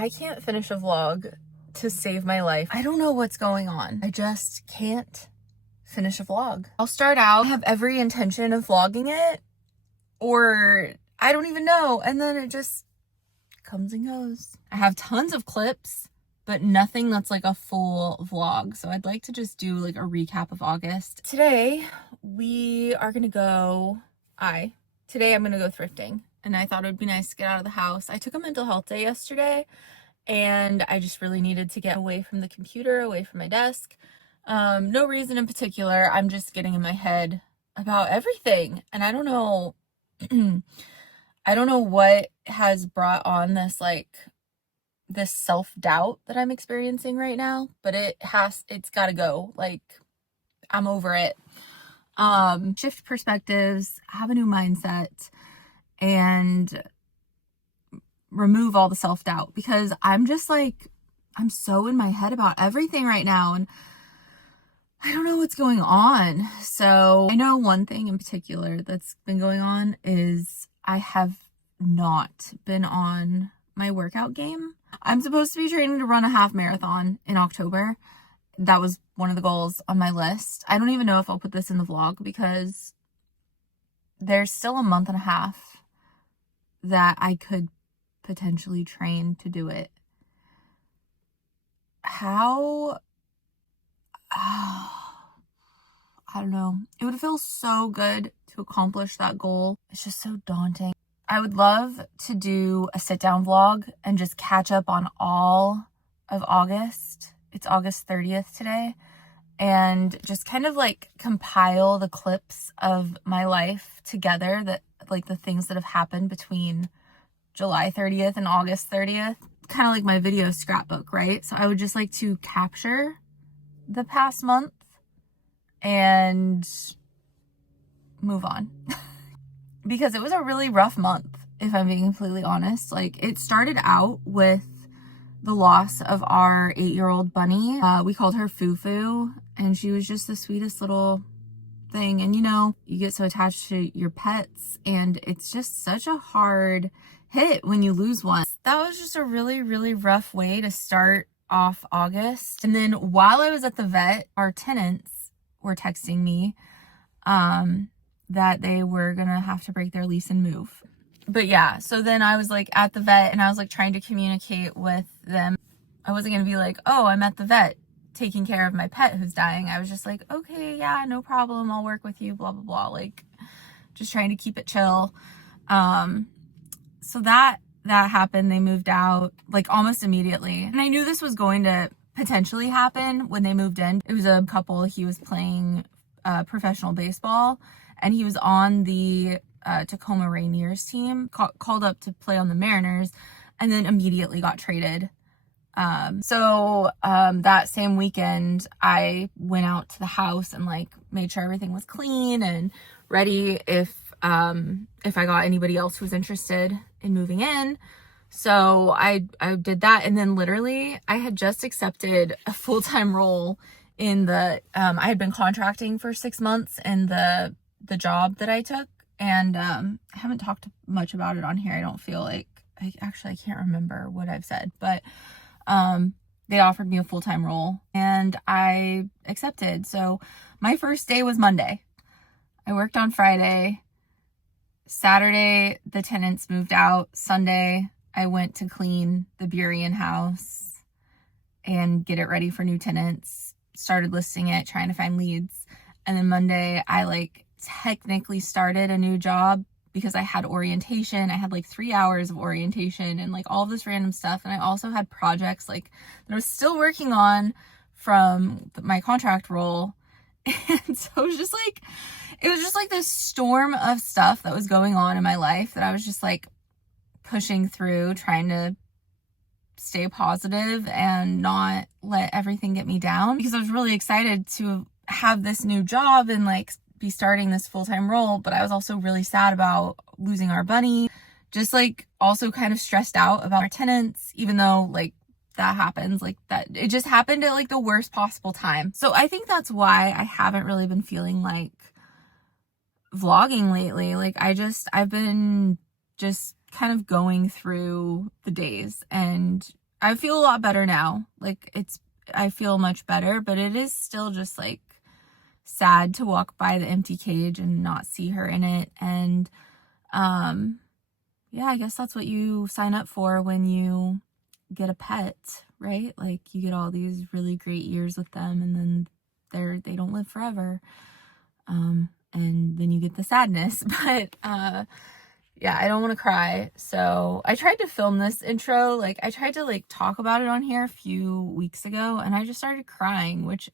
I can't finish a vlog to save my life. I don't know what's going on. I just can't finish a vlog. I'll start out, have every intention of vlogging it, or I don't even know, and then it just comes and goes. I have tons of clips, but nothing that's like a full vlog. So I'd like to just do like a recap of August. Today we are gonna go, today I'm gonna go thrifting, and I thought it would be nice to get out of the house. I took a mental health day yesterday and I just really needed to get away from the computer, away from my desk. No reason in particular. I'm just getting in my head about everything, and I don't know I don't know what has brought on this this self-doubt that I'm experiencing right now, but it's got to go. Like, I'm over it. Shift perspectives, have a new mindset, and remove all the self-doubt, because I'm just like, I'm so in my head about everything right now, and I don't know what's going on. So I know one thing in particular that's been going on is I have not been on my workout game. I'm supposed to be training to run a half marathon in October. That was one of the goals on my list. I don't even know if I'll put this in the vlog because there's still a month and a half that I could potentially train to do it. How? I don't know. It would feel so good to accomplish that goal. It's just so daunting. I would love to do a sit down vlog and just catch up on all of August. It's August 30th today. And just kind of like compile the clips of my life together, that like the things that have happened between July 30th and August 30th. Kind of like my video scrapbook, right? So I would just like to capture the past month and move on. Because it was a really rough month, if I'm being completely honest. Like, it started out with the loss of our 8-year-old bunny. We called her Foo-Foo, and she was just the sweetest little thing. And you know, you get so attached to your pets, and it's just such a hard hit when you lose one. That was just a really, really rough way to start off August. And then while I was at the vet, our tenants were texting me that they were gonna have to break their lease and move. But yeah, so then I was like at the vet, and I was like trying to communicate with them. I wasn't gonna be like, oh, I'm at the vet taking care of my pet who's dying. I was just like, okay, yeah, no problem, I'll work with you, blah blah blah, like just trying to keep it chill. So that happened. They moved out like almost immediately, and I knew this was going to potentially happen when they moved in. It was a couple. He was playing professional baseball, and he was on the Tacoma Rainiers team, called up to play on the Mariners, and then immediately got traded. So that same weekend, I went out to the house and like made sure everything was clean and ready if I got anybody else who was interested in moving in. So I did that, and then literally I had just accepted a full-time role in the I had been contracting for 6 months in the job that I took, and I haven't talked much about it on here. I don't feel like I can't remember what I've said, but they offered me a full-time role and I accepted. So my first day was Monday. I worked on Friday. Saturday, the tenants moved out. Sunday, I went to clean the Burien house and get it ready for new tenants. Started listing it, trying to find leads. And then Monday, I like technically started a new job because I had orientation. I had like 3 hours of orientation and like all this random stuff. And I also had projects like that I was still working on from my contract role. And so it was just like this storm of stuff that was going on in my life that I was just like pushing through, trying to stay positive and not let everything get me down, because I was really excited to have this new job and like be starting this full-time role. But I was also really sad about losing our bunny, just like also kind of stressed out about our tenants, even though like that happens, like that it just happened at like the worst possible time. So I think that's why I haven't really been feeling like vlogging lately. Like I've been just kind of going through the days, and I feel a lot better now. Like I feel much better, but it is still just like sad to walk by the empty cage and not see her in it. And yeah, I guess that's what you sign up for when you get a pet, right? Like you get all these really great years with them, and then they don't live forever. And then you get the sadness. But yeah, I don't want to cry. So I tried to film this intro. Like I tried to like talk about it on here a few weeks ago, and I just started crying, which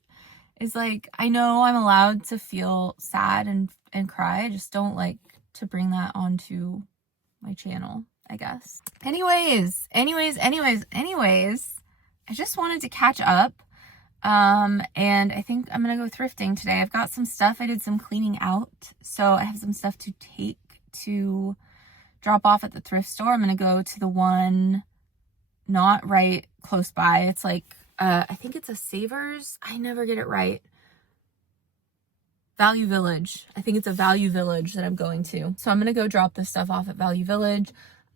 is like, I know I'm allowed to feel sad and cry. I just don't like to bring that onto my channel, I guess. Anyways, I just wanted to catch up. And I think I'm gonna go thrifting today. I've got some stuff. I did some cleaning out, so I have some stuff to take to drop off at the thrift store. I'm gonna go to the one not right close by. It's like, I think it's a Savers. I never get it right. Value Village. I think it's a Value Village that I'm going to. So I'm gonna go drop this stuff off at Value Village.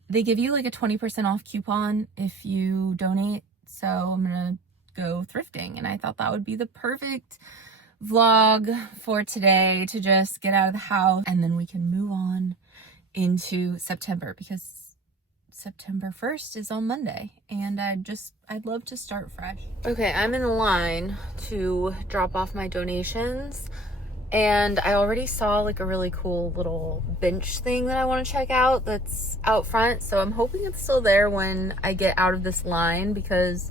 They give you like a 20% off coupon if you donate. So I'm gonna go thrifting, and I thought that would be the perfect vlog for today, to just get out of the house and then we can move on into September, because September 1st is on Monday, and I'd love to start fresh. Okay, I'm in line to drop off my donations, and I already saw like a really cool little bench thing that I want to check out that's out front, so I'm hoping it's still there when I get out of this line, because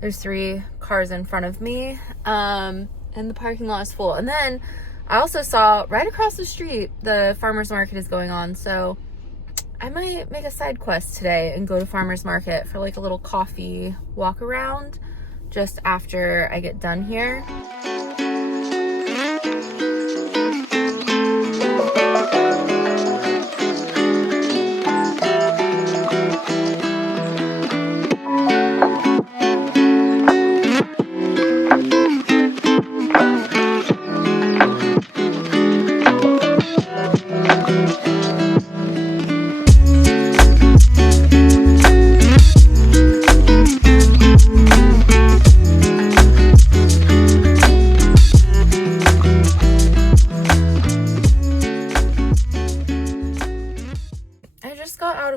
there's 3 cars in front of me, and the parking lot is full. And then I also saw right across the street, the farmer's market is going on. So I might make a side quest today and go to farmer's market for like a little coffee walk around just after I get done here.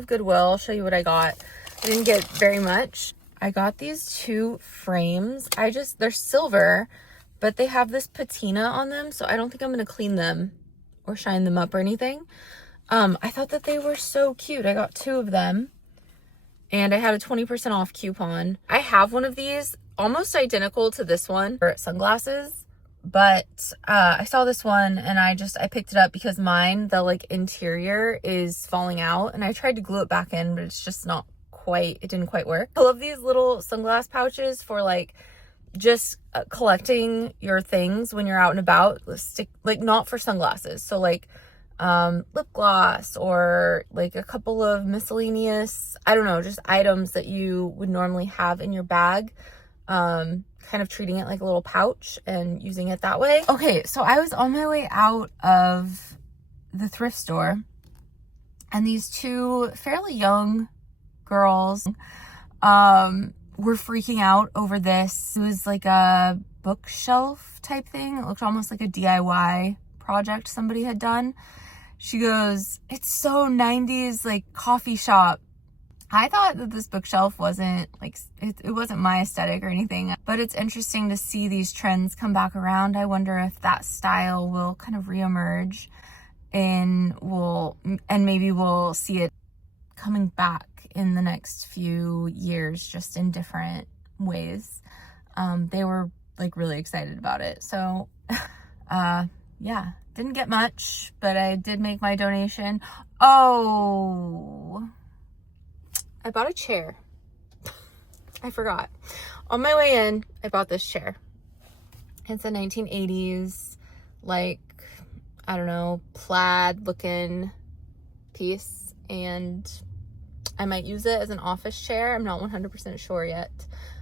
Goodwill. I'll show you what I got. I didn't get very much. I got these 2 frames. They're silver, but they have this patina on them, so I don't think I'm gonna clean them or shine them up or anything. I thought that they were so cute. I got 2 of them, and I had a 20% off coupon. I have one of these almost identical to this one for sunglasses, but I saw this one and I picked it up because mine, the like interior is falling out, and I tried to glue it back in, but it's just not quite, it didn't quite work. I love these little sunglass pouches for like just collecting your things when you're out and about. Like not for sunglasses, so like lip gloss or like a couple of miscellaneous, I don't know, just items that you would normally have in your bag. Kind of treating it like a little pouch and using it that way. Okay, so I was on my way out of the thrift store, and these 2 fairly young girls were freaking out over this. It was like a bookshelf type thing. It looked almost like a DIY project somebody had done. She goes, "It's so 90s, like coffee shop." I thought that this bookshelf wasn't like, it wasn't my aesthetic or anything, but it's interesting to see these trends come back around. I wonder if that style will kind of reemerge, and maybe we'll see it coming back in the next few years, just in different ways. They were like really excited about it. So, yeah, didn't get much, but I did make my donation. Oh, I bought a chair. I forgot. On my way in, I bought this chair. It's a 1980s, like, I don't know, plaid looking piece, and I might use it as an office chair. I'm not 100% sure yet.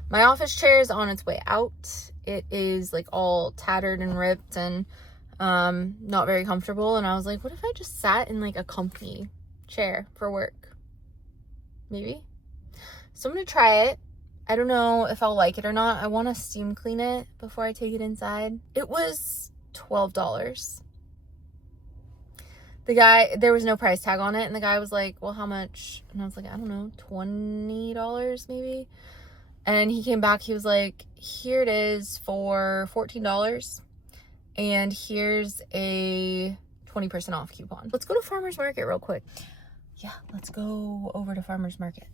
My office chair is on its way out. It is like all tattered and ripped and not very comfortable, and I was like, what if I just sat in like a comfy chair for work? Maybe. So I'm gonna try it. I don't know if I'll like it or not. I want to steam clean it before I take it inside. It was $12. The guy, there was no price tag on it, and the guy was like, well, how much? And I was like, I don't know, $20 maybe. And he came back, he was like, here it is for $14, and here's a 20% off coupon. Let's go to Farmer's Market real quick. Yeah, let's go over to Farmer's Market.